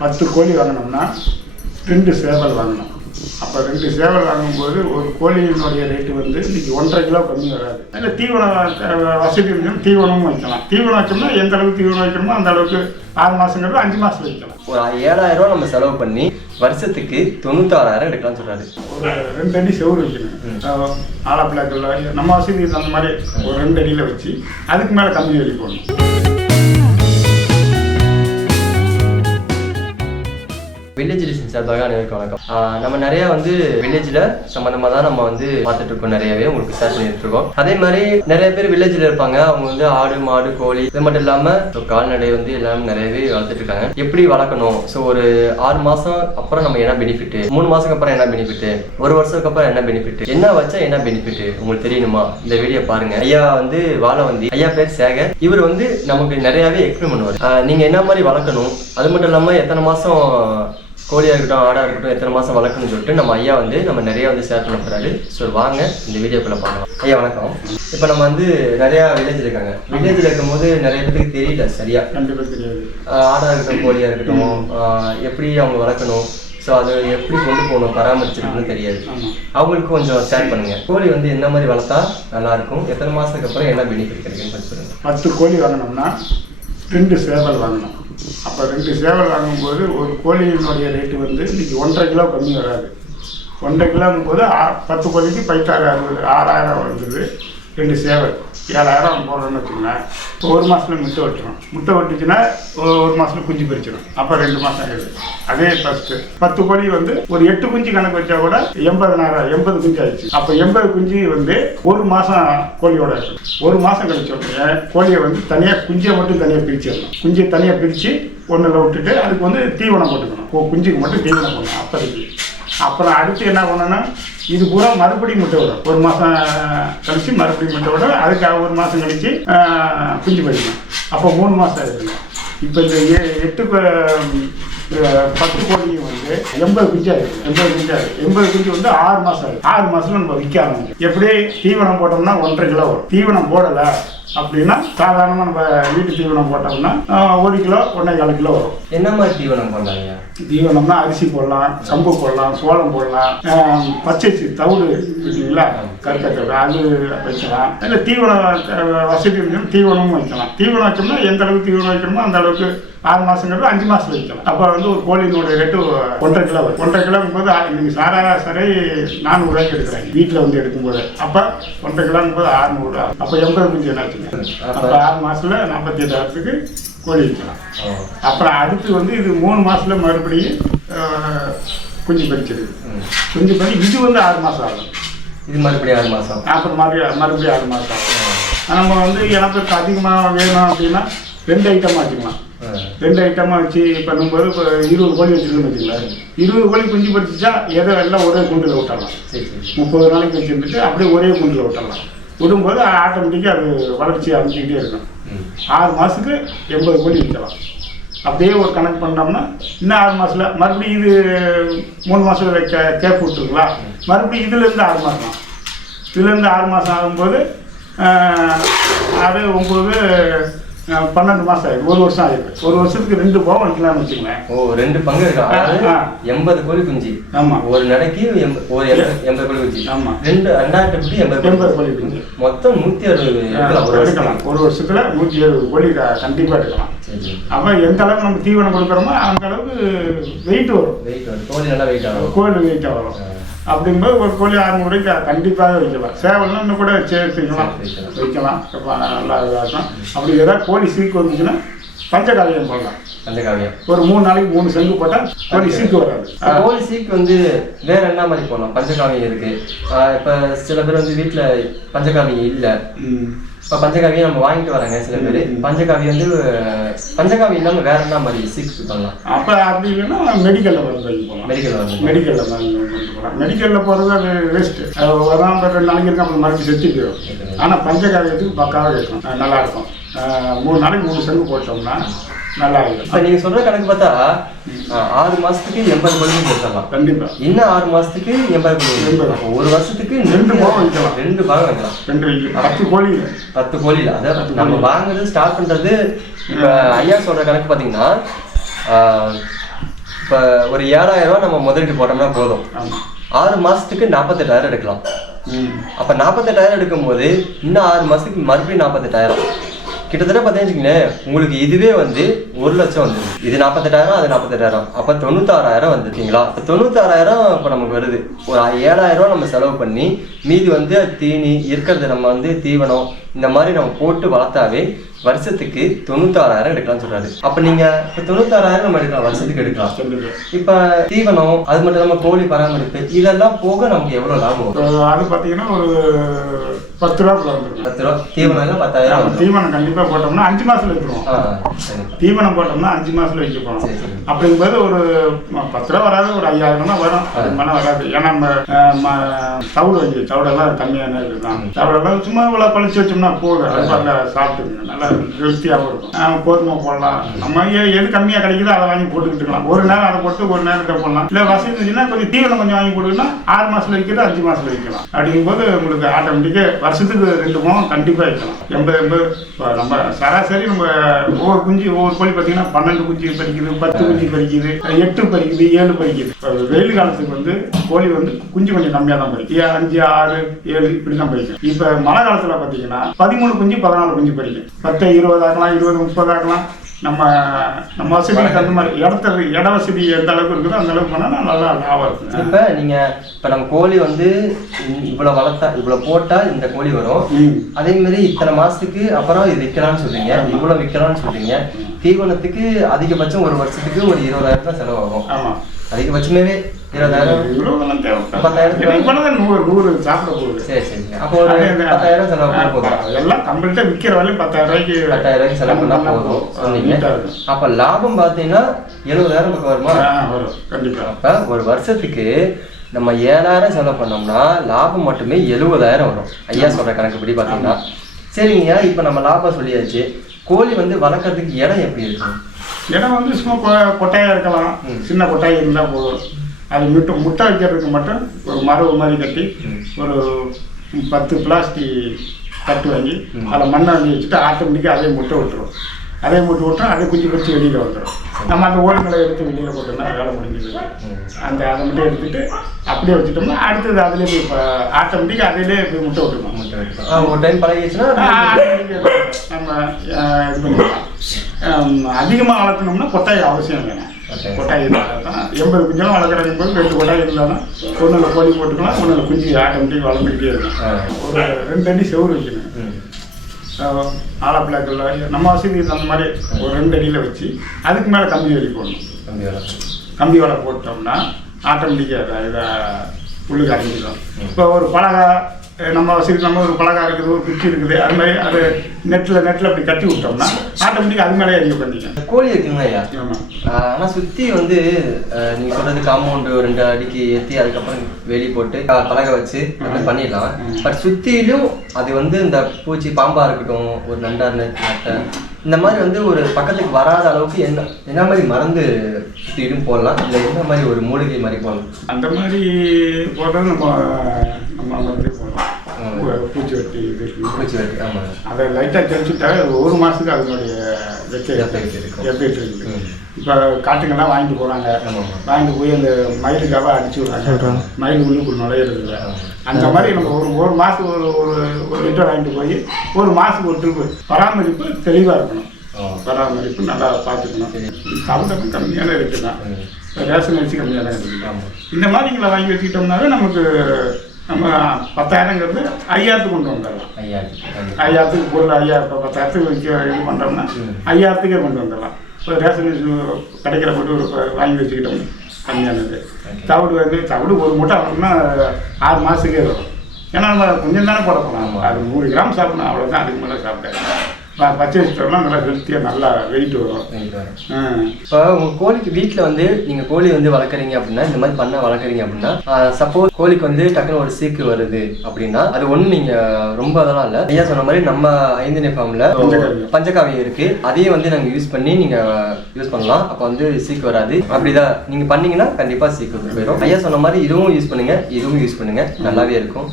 10 கோழி வாங்கினோம்னா 2 சேவல் வாங்கணும். அப்போ 2 சேவல் வாங்கும்போது ஒரு கோழியினுடைய ரேட்டு வந்து இன்றைக்கி 1.5 கிலோ கம்மி வராது. அதில் தீவனம் வசதி இருக்குன்னு தீவனமும் வைக்கலாம். தீவனம் வைக்கணும்னா எந்த அளவுக்கு தீவனம் வைக்கணுமோ அந்த அளவுக்கு 6 மாதங்கிறது 5 மாதம் வைக்கலாம். ஒரு 7,000 ரூபா நம்ம செலவு பண்ணி வருஷத்துக்கு 96,000 எடுக்கலாம்னு சொல்கிறாரு. ஒரு 2 அடி செவுறு வைக்கணும். ஆலப்பிளாக்கில் நம்ம வசதி அந்த மாதிரி ஒரு 2 அடியில் வச்சு அதுக்கு மேலே கம்மி வரி போடணும். வில்லேஜ் லிசன் சார்பாக அனைவருக்கும் வணக்கம். நம்ம நிறைய வில்லேஜில் சம்மந்தமாக தான் நம்ம பார்த்துட்டு இருக்கோம். நிறையவே உங்களுக்கு ஷேர் பண்ணிட்டு இருக்கோம். அதே மாதிரி நிறைய பேர் வில்லேஜில் இருப்பாங்க. அவங்க ஆடு மாடு கோழி இது மட்டும் இல்லாமல் கால்நடை எல்லாமே நிறையவே வளர்த்துட்டு இருக்காங்க. எப்படி வளர்க்கணும், ஸோ ஒரு 6 மாதம் அப்புறம் நம்ம என்ன பெனிஃபிட், 3 மாதத்துக்கு அப்புறம் என்ன பெனிஃபிட், 1 வருஷத்துக்கு அப்புறம் என்ன பெனிஃபிட், என்ன வச்சா என்ன பெனிஃபிட் உங்களுக்கு தெரியணுமா? இந்த வீடியோ பாருங்க. ஐயா வாழவந்தி ஐயா பேர் சேகர். இவர் நமக்கு நிறையவே எக்ஸ்பிளைன் பண்ணுவார். நீங்க என்ன மாதிரி வளர்க்கணும், அது மட்டும் இல்லாமல் எத்தனை மாதம் கோழியாக இருக்கட்டும் ஆடாக இருக்கட்டும் எத்தனை மாதம் வளர்க்கணும்னு சொல்லிட்டு நம்ம ஐயா நம்ம நிறைய ஷேர் பண்ண போகிறாரு. ஸோ வாங்க இந்த வீடியோக்குள்ளே பார்க்கலாம். ஐயா வணக்கம். இப்போ நம்ம நிறையா வில்லேஜில் இருக்காங்க. வில்லேஜில் இருக்கும்போது நிறைய பேருக்கு தெரியல சரியா. கண்டிப்பாக தெரியாது. ஆடாக இருக்கட்டும் கோழியாக இருக்கட்டும் எப்படி அவங்க வளர்க்கணும், ஸோ அதை எப்படி கொண்டு போகணும், பராமரிச்சிருக்குன்னு தெரியாது. அவங்களுக்கு கொஞ்சம் ஷேர் பண்ணுங்க. கோழி என்ன மாதிரி வளர்த்தா நல்லா இருக்கும், எத்தனை மாதத்துக்கு அப்புறம் என்ன பெனிஃபிட் கிடைக்குன்னு கொஞ்சம் சொல்லுங்க. 10 கோழி வாங்கினோம்னா 2 சேவல் வாங்கணும். அப்போ 2 சேவல் வாங்கும்போது ஒரு கோழியினுடைய ரேட்டு இன்றைக்கி 1.5 கிலோ கம்மி வராது. 1.5 கிலோங்கும்போது 10 கோழிக்கு 6,000 வந்துடுது. 2 சேவல் 7,000 போடுறோன்னு வச்சுக்கோங்களேன். இப்போ 1 மாதத்தில் முட்டை வெட்டுறோம். முட்டை வெட்டுச்சுன்னா 1 மாதத்தில் குஞ்சு பறிச்சிடும். அப்போ 2 மாதம் ஆகிடுது. அதே ஃபஸ்ட்டு 10 கோழி ஒரு 8 குஞ்சு கணக்கு வச்சா கூட 80 குஞ்சு ஆயிடுச்சு. அப்போ 80 குஞ்சு 1 மாதம் கோழியோட இருக்கும். 1 மாதம் கழிச்ச உடனே கோழியை தனியாக குஞ்சை மட்டும் தனியாக பிரிச்சிடணும். குஞ்சை தனியாக பிரித்து ஒன்றில் விட்டுட்டு அதுக்கு தீவனம் போட்டுக்கணும். குஞ்சுக்கு மட்டும் தீவனம் போடணும் அப்போதைக்கு. அப்புறம் அடுத்து என்ன பண்ணணும்னா இது பூரா மறுபடியும் முட்டை விடும். 1 மாதம் கழிச்சு மறுபடியும் முட்டை விடும். அதுக்கு 1 மாதம் கழிச்சு குஞ்சு பறிக்கணும். அப்போ 3 மாதம் ஆகிடுங்க. இப்போ இந்த 10 கோழியும் 80 குஞ்சு ஆகிடுது. 80 குஞ்சு ஆகுது. 80 குஞ்சு 6 மாதம் ஆகுது. 6 மாதத்துல நம்ம விற்க ஆரம்பிக்கும். எப்படி தீவனம் போட்டோம்னா 1.5 கிலோ வரும். தீவனம் போடலை அப்படின்னா சாதாரணமாக நம்ம வீட்டு தீவனம் போட்டோம்னா 1 கிலோ 1.25 கிலோ வரும். என்ன மாதிரி தீவனம் போடலாங்க? தீவனம்னா அரிசி போடலாம், கம்பு போடலாம், சோளம் போடலாம், பச்சரிசி தவிடு இருக்குங்களா, கருக்கத்தவிடு அது வைக்கலாம். இல்லை தீவனம் வசதி இருக்குன்னு தீவனமும் வைக்கலாம். தீவனம் வச்சோம்னா எந்த அளவுக்கு தீவனம் வைக்கணுமோ அந்த அளவுக்கு 6 மாதங்கிறது 5 மாதம் வைக்கலாம். அப்போ ஒரு கோழியினுடைய ரேட்டு 1.5 கிலோ வரும். 1.5 கிலோங்கும் போது இன்னைக்கு சராசரி 400 ரூபாய்க்கு எடுக்கிறாங்க வீட்டில் எடுக்கும்போது. அப்போ 1.5 கிலோங்கும் போது 600 ரூபா. அப்போ 80 குஞ்சு என்னாச்சுங்க. அப்போ 6 மாதத்துல 48,000க்கு கோழி வைக்கலாம். அப்புறம் அடுத்து இது 3 மாதத்துல மறுபடியும் குஞ்சு பறிச்சிருக்கு. குஞ்சு பறி இது 6 மாதம் ஆகும். இது மறுபடியும் 6 மாதம். அப்புறம் மறுபடியும் 6 மாதம் ஆகும். நம்ம எனக்கு அதிகமாக வேணும் அப்படின்னா 2 ஐட்டமாக வச்சுக்கலாம். 2 ஐட்டமாக வச்சு பண்ணும்போது இப்போ 20 கோழி வச்சுருக்குன்னு வச்சுக்கலாம். 20 கோழி குஞ்சு பறிச்சிச்சா எல்லாம் ஒரே குண்டில் விட்டலாம். 30 நாளைக்கு வச்சுருந்துட்டு அப்படியே ஒரே குண்டில் விட்டலாம். விடும்போது ஆட்டோமேட்டிக்காக அது வளர்ச்சி அமைச்சிக்கிட்டே இருக்கும். 6 மாதத்துக்கு 80 கோழி விற்கலாம். அப்படியே ஒரு கணக்கு பண்ணோம்னா இன்னும் 6 மாதத்தில் மறுபடியும் இது 3 மாதத்தில் கேப் விட்டுருங்களா, மறுபடியும் இதுலேருந்து 6 மாதம். இதுலேருந்து 6 மாதம் ஆகும்போது அது 9 12 மாதம் ஆயிடும். 1 வருஷம் ஆயிடுது. 1 வருஷத்துக்கு 2 போகம் வைக்கலாம்னு வச்சுக்கோங்களேன். 2 பங்கு இருக்கா? 80 கோழி குஞ்சு. ஆமாம். ஒரு நடைக்கு 80 கோழி குஞ்சு. ஆமாம். 2,280 கோழி குஞ்சு. மொத்தம் 160 எடுக்கலாம். 1 வருஷத்துல 170 கோழி கண்டிப்பாக எடுக்கலாம். அப்போ எந்த அளவுக்கு நம்ம தீவனம் கொடுக்குறோமோ அந்த அளவுக்கு வெயிட் வரும். கோழி நல்லா வெயிட் ஆகும். கோழி வெயிட்டாக வரும். அப்படிங்கும்போது ஒரு கோழி 600 ரூபாய்க்கு கண்டிப்பாக வைக்கலாம். சேவல்னா இன்னும் கூட சேர்த்துக்கலாம், வைக்கலாம். நல்லா இருக்கும். அப்படி ஏதாவது கோழி சீக்கு வந்துச்சுன்னா பஞ்சகாவியம் போடலாம். பஞ்சகாவியம் ஒரு 3 நாளைக்கு 3 செங்கு போட்டால் கோழி சீக்கு வராது. கோழி சீக்கு வேற என்ன மாதிரி போடலாம்? பஞ்சகாவியம் இருக்கு. இப்போ சில பேர் வீட்டில் பஞ்சகாவியம் இல்லை. இப்போ பஞ்சகாவியம் நம்ம வாங்கிட்டு வராங்க சில பேர். பஞ்சகாவியம் பஞ்சகாவியம் இல்லாமல் வேற என்ன மாதிரி சீக்கு பண்ணலாம்? அப்போ அப்படி இல்லைன்னா மெடிக்கலில் போகலாம். மெடிக்கலில் போகலாம். மெடிக்கலில் போகிறது அது வேஸ்ட்டு. வராமல் 2 நாளைக்கு இருக்கும், அப்புறம் மறுபடியும் செத்து போயிடும். ஆனால் பஞ்சகாவியத்துக்கு பக்காவாக இருக்கும், நல்லாயிருக்கும். 3 நாளைக்கு 3 செங்கு போட்டோம்னா நல்லா இருக்கும். இப்போ நீங்கள் சொல்கிற கணக்கு பார்த்தா 6 மாதத்துக்கு 80 கோழி கொடுத்துடலாம். கண்டிப்பாக. இன்னும் 6 மாதத்துக்கு 80 கோழி. 1 வருஷத்துக்கு 2 பாகம் வைக்கலாம். 2 பாகம் வைக்கலாம். 10 கோழி. 10 கோழியில் அதாவது நம்ம வாங்குறது ஸ்டார்ட் பண்ணுறது. இப்போ ஐயா சொல்கிற கணக்கு பார்த்தீங்கன்னா இப்போ ஒரு 7000 ரூபா நம்ம முதலீட்டு போட்டோம்னா போதும். 6 மாசத்துக்கு 48,000 எடுக்கலாம். அப்ப 48,000 எடுக்கும்போது இன்னும் 6 மாசத்துக்கு மறுபடியும் 48,000. கிட்டத்தட்ட பார்த்தீங்கன்னு உங்களுக்கு இதுவே வந்து 1,00,000 வந்து இது 48,000 அது 48,000 அப்போ 96,000 வந்துருக்கீங்களா? இப்போ 96,000 இப்போ நமக்கு வருது. ஒரு 7,000 ரூபா நம்ம செலவு பண்ணி மீதி வந்து தீனி இருக்கிறது நம்ம வந்து தீவனம் இந்த மாதிரி நம்ம போட்டு வளர்த்தாவே வருஷத்துக்கு 96,000 எடுக்கலாம்னு சொல்றாரு. அப்ப நீங்க இப்ப 96,000 நம்ம எடுக்கலாம், வருஷத்துக்கு எடுக்கலாம். இப்ப தீவனம் அது மட்டும் இல்லாம கோழி பராமரிப்பு இதெல்லாம் போக நமக்கு எவ்வளவு லாபம் வரும்? அது பாத்தீங்கன்னா ஒரு 10 ரூபா வந்துடும். 10 ரூபா தீவனம் 10,000. தீவனம் கண்டிப்பா போட்டோம்னா 5 மாசத்துல வைக்கிறோம். தீவனம் போட்டோம்னா 5 மாசத்துல வைக்க போறோம். அப்படிங்கும்போது ஒரு 10 ரூபா வராது, ஒரு 5,000 தான் வரும். அது மனம் வராது. ஏன்னா நம்ம தவிடு வைக்க தவிடெல்லாம் கம்மியான இருக்குதான். தவிடெல்லாம் சும்மா இவ்வளவு பழிச்சு வச்சோம்னா போதும். அது சாப்பிட்டுங்க நல்லா ஹெல்த்தியாகவும் இருக்கும். கோதுமை போடலாம், நம்ம எது கம்மியாக கிடைக்குதோ அதை வாங்கி போட்டுக்கிட்டு இருக்கலாம். ஒரு நேரம் அதை போட்டு ஒரு நேரத்தை போடலாம். இல்லை வசதி இருந்துச்சுன்னா கொஞ்சம் தீவனம் கொஞ்சம் வாங்கி போட்டுக்கிட்டா 6 மாசத்துல வைக்கிறது 5 மாசத்துல வைக்கலாம். அப்படிங்கும்போது உங்களுக்கு ஆட்டோமேட்டிக்காக வருஷத்துக்கு 2 மாதம் கண்டிப்பாக வைக்கலாம். 80 நம்ம சராசரி நம்ம ஒவ்வொரு குஞ்சு ஒவ்வொரு கோழி பார்த்தீங்கன்னா 12 குஞ்சு பறிக்குது, 10 குஞ்சு பறிக்குது, 8 பறிக்குது, 7 பறிக்குது. வெயில் காலத்துக்கு வந்து கோழி வந்து குஞ்சு கொஞ்சம் கம்மியாக தான் பறிக்கும். 5, 6, 7 இப்படி தான் பறிக்கும். இப்போ மழை காலத்தில் பார்த்தீங்கன்னா 13 குஞ்சு 14 குஞ்சு பறிக்கும். 10, 20 ஆக்கலாம், 20, 30 ஆக்கலாம். நம்ம வசதிக்கு தகுந்த மாதிரி இட வசதி எந்த அளவுக்கு இருக்குதோ அந்த அளவுக்கு பண்ணால் நல்லா லாபம் இருக்கும். இப்போ இப்போ நம்ம கோழி வந்து இவ்வளோ வளர்த்தா இவ்வளோ போட்டால் இந்த கோழி வரும். அதே மாதிரி இத்தனை மாசத்துக்கு அப்புறம் இது விற்கலாம்னு சொல்றீங்க, இவ்வளோ விற்கலாம்னு சொல்றீங்க. தீவனத்துக்கு அதிகபட்சம் ஒரு வருஷத்துக்கு ஒரு 20,000 தான் செலவாகும். ஆமாம், அதிகபட்சமே 20,000 100 சாப்பிட போகுது. சரி சரி. அப்போ ஒரு 10,000 செலவு பண்ண போதும். எல்லாம் கம்ப்ளீட்டா விற்கிற வரையும் 10,000 செலவு பண்ணா போதும் சொன்னீங்க. அப்ப லாபம் பார்த்தீங்கன்னா 70,000 பக்கம் வருமா? வரும் கண்டிப்பா. அப்ப ஒரு வருஷத்துக்கு நம்ம 7,000 செலவு பண்ணோம்னா லாபம் மட்டுமே 70,000 வரும். ஐயா சொல்ற கணக்குப்படி பார்த்தீங்கன்னா. சரிங்க, இப்போ நம்ம லாபம் சொல்லியாச்சு. கோழி வந்து வளர்க்கறதுக்கு இடம் எப்படி இருக்கும்? இடம் வந்து சும்மா கொட்டாயா இருக்கலாம். சின்ன கொட்டாய் இருந்தால் போதும். அது முட்டை வைக்கிறதுக்கு மட்டும் ஒரு மரவு மாதிரி கட்டி ஒரு 10 பிளாஸ்டிக் தட்டு வாங்கி அதில் மண்ணை வாங்கி வச்சுட்டு ஆட்டோமேட்டிக்காக அதே முட்டை விட்டுரும். அதே முட்டை விட்டோம், அதே குஞ்சு பறிச்சு வெளியில் வந்துடும். நம்ம அந்த ஓடுங்களை எடுத்து வெளியில் போட்டோம்னா வேலை முடிஞ்சிடுது. அதை மட்டும் எடுத்துட்டு அப்படியே வச்சுட்டோம்னா அடுத்தது அதுலேயே போய் இப்போ ஆட்டோமேட்டிக்காக அதிலே போய் முட்டை விட்டுருவோம். ஒரு டைம் பழகிடுச்சுன்னா நம்ம இது பண்ணிக்கலாம். அதிகமாக வளர்க்கணும்னா கொட்டாய் அவசியம் வேணும். கொட்டாய் இருந்தால் தான் 80 குஞ்செல்லாம் வளர்க்குறதுக்கு போது 2 கொட்டாய் இருந்தால் தான் ஒன்றில் கோழி போட்டுக்கலாம், ஒன்றில் குஞ்சு ஆட்டோமேட்டிக் வளர்ந்துக்கிட்டே இருக்கும். ஒரு 2 அடி செவுறு வைக்கணும். ஆலப்பிள்ளைக்குள்ள நம்ம வசதி அந்த மாதிரி ஒரு 2 அடியில் வச்சு அதுக்கு மேலே கம்பி வேலி போடணும். கம்பி வேலை போட்டோம்னா ஆட்டோமேட்டிக்காக இதை உள்ளுக்கு அடைஞ்சிடும். இப்போ ஒரு பலகா நம்ம வசதி நம்ம ஒரு பலகா இருக்குது, ஒரு குச்சி இருக்குது, அது மாதிரி அது நெட்டில் அப்படி கட்டி விட்டோம்னா ஆட்டோமேட்டிக்காக அது மேலே ஏறி உட்காந்துங்க. கோழி இருக்குங்க ஐயா. ஆனால் சுற்றி வந்து நீங்கள் சொல்கிறது காம்பவுண்டு 2 அடிக்கு ஏற்றி அதுக்கப்புறம் வெளியே போட்டு பலகை வச்சு அது பண்ணிடலாம். பட் சுற்றிலும் அது வந்து இந்த பூச்சி பாம்பாக இருக்கட்டும், ஒரு நண்டார் நட்டை இந்த மாதிரி வந்து ஒரு பக்கத்துக்கு வராத அளவுக்கு என்ன மாதிரி மருந்து சுற்றிலும் போடலாம், இல்லை என்ன மாதிரி ஒரு மூலிகை மாதிரி போடலாம்? அந்த மாதிரி போடுறது நம்ம மருந்து போடலாம். பூச்சி வெட்டி ஆமாம், அதை லைட்டாக தெளிச்சுட்டாவே அது 1 மாதத்துக்கு அதனுடைய எஃபெக்ட் இருக்குது. இப்போ காட்டுங்கெல்லாம் வாங்கிட்டு போகிறாங்க, வாங்கிட்டு போய் அந்த மயிலுக்காக அடிச்சு விடுறாங்க, மயில் உள்ளுக்குள் நுழையிறதில்ல. அந்த மாதிரி நம்ம ஒரு மாதம் ஒரு லிட்டர் வாங்கிட்டு போய் 1 மாதத்துக்கு ஒரு ட்ரிப்பு பராமரிப்பு தெளிவாக இருக்கணும். பராமரிப்பு நல்லா பார்த்துக்கணும். சாப்பிட்றதுக்கு கம்மியான ரேட்டு தான், ரேஷன் அரிசி கம்மியாக தான் இருக்குது. இந்த மாதிரி இங்களை வாங்கி வச்சுக்கிட்டோம்னாவே நமக்கு நம்ம 10,000ங்கிறது 5,000த்துக்கு கொண்டு வந்துடலாம். 5,000த்துக்கு பொருள் 10,000 இப்போ 10,000த்துக்கு இது பண்ணுறோம்னா 5,000த்துக்கே கொண்டு வந்துடலாம். இப்போ ரேஷன் கிடைக்கிற போட்டு வாங்கி வச்சுக்கிட்டோம் கம்மியானது. தவிடு ஒரு மூட்டை வாங்கினா 6 மாதத்துக்கே வரும். ஏன்னா நம்ம கொஞ்சம் தானே போட போகலாம். அது 100 கிராம் சாப்பிடணும், அவ்வளோதான். அதுக்கு மேலே சாப்பிட்டேன். பச்சை வச்சுட்டோம்னா நல்லா ஹெல்த்தியாக நல்லா வெயிட் வரும். இப்போ உங்கள் கோழிக்கு வீட்டில் வந்து நீங்கள் கோழி வந்து வளர்க்குறீங்க அப்படின்னா, இந்த மாதிரி பண்ண வளர்க்குறீங்க அப்படின்னா, சப்போஸ் கோழிக்கு வந்து டக்குன்னு ஒரு சீக்கு வருது அப்படின்னா அது ஒன்றும் நீங்கள் ரொம்ப அதெல்லாம் இல்லை. ஐயா சொன்ன மாதிரி நம்ம 5 ஃபார்மில் பஞ்சகாவியம் இருக்குது, அதையும் வந்து நாங்கள் யூஸ் பண்ணி நீங்கள் யூஸ் பண்ணலாம். அப்போ வந்து சீக்கு வராது. அப்படிதான் நீங்கள் பண்ணீங்கன்னா கண்டிப்பாக சீக்கு வந்து போயிடும். ஐயா சொன்ன மாதிரி இதுவும் யூஸ் பண்ணுங்கள், இதுவும் யூஸ் பண்ணுங்கள், நல்லாவே இருக்கும்.